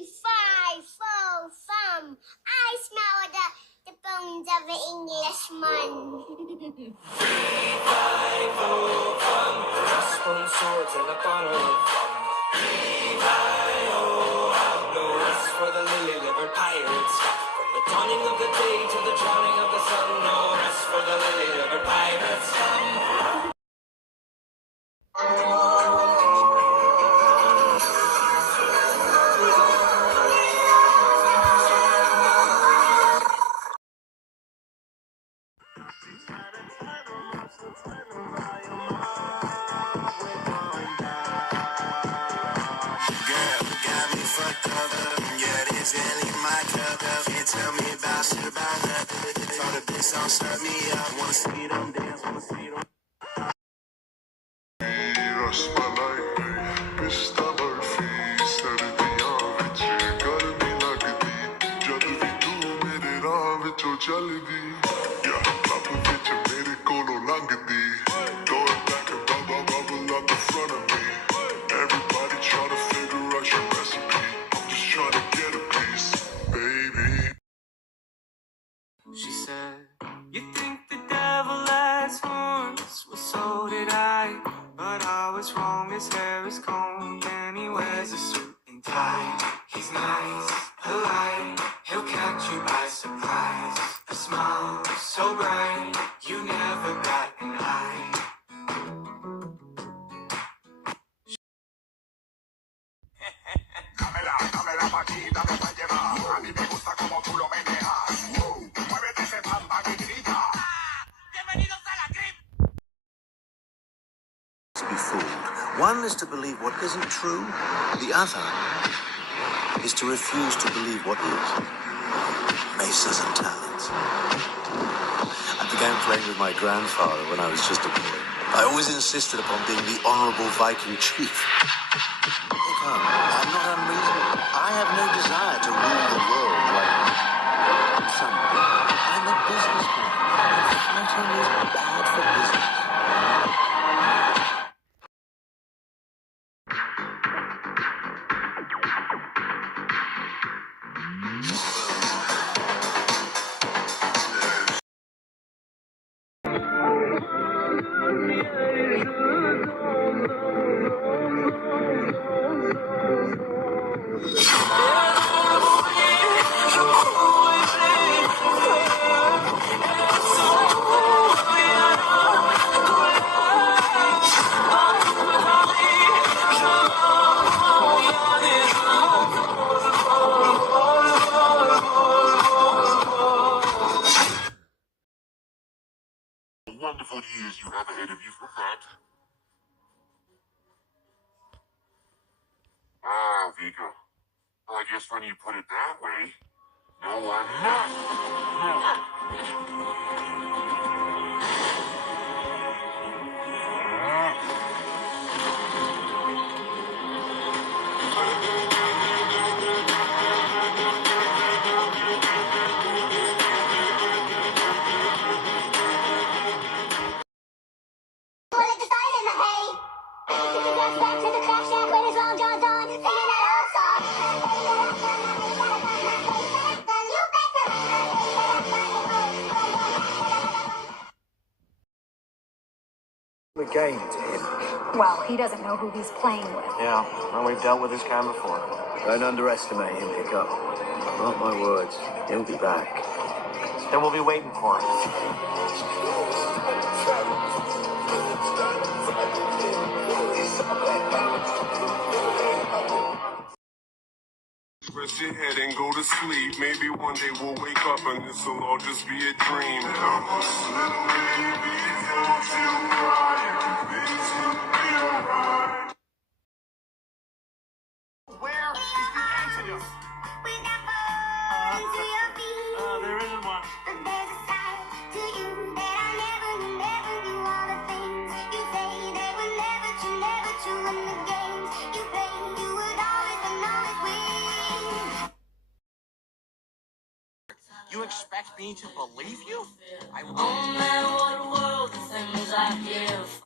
Fee-fi-fo-fum. I smell the bones of an Englishman. Fee-fi-fo-fum. Crossbone swords and a bottle of rum. Fee-fi-o-hum. No rest for the lily-livered pirates. From the dawning of the day to the drowning of the sun. No rest for the lily-livered pirates. Tell me about shit about nothing. Told the bitch don't shut me up. Wanna see them dance, wanna see them. Rasmalai पिस्ता बर्फी सर्दियां विच गर्मी लगदी जद भी तू मेरे राह विचों चलदी या लब विच मेरे कोलों लंघदी throw it back and bubble bubble up in front of me everybody try to figure out your recipe I'm just trying to get a piece baby. She said, you think the devil has horns? Well, so did I. But I was wrong, his hair is combed and he wears a suit and tie. He's nice, polite, he'll catch you by surprise. A smile so bright, you never bat an eye. Dámela pa' aquí, dame pa' llevar. A mí me gusta como tú lo meneas. Muévete ese pampa que grita. Bienvenidos a la trip. Be fooled. One is to believe what isn't true. The other is to refuse to believe what is. Mesas and talents. I began playing with my grandfather when I was just a boy. I always insisted upon being the honorable Viking chief. I'm not unreasonable. I have no desire to rule the world like some. I'm a businessman. Fighting is bad for business. Wonderful years you have ahead of you from that. Ah, Viggo. Well, I guess when you put it that way, no one knows. The game to him. Well, he doesn't know who he's playing with. Yeah, well, we've dealt with this kind before. Don't underestimate him, Hiccup. Mark my words, he'll be back. Then we'll be waiting for him. Rest your head and go to sleep. Maybe one day we'll wake up and this'll all just be a dream. Where is the antidote? There isn't one. But there's a side to you that I never knew all the things you say they were never true in the games you play. You would always win. You expect me to believe you? I No matter what world the things I give.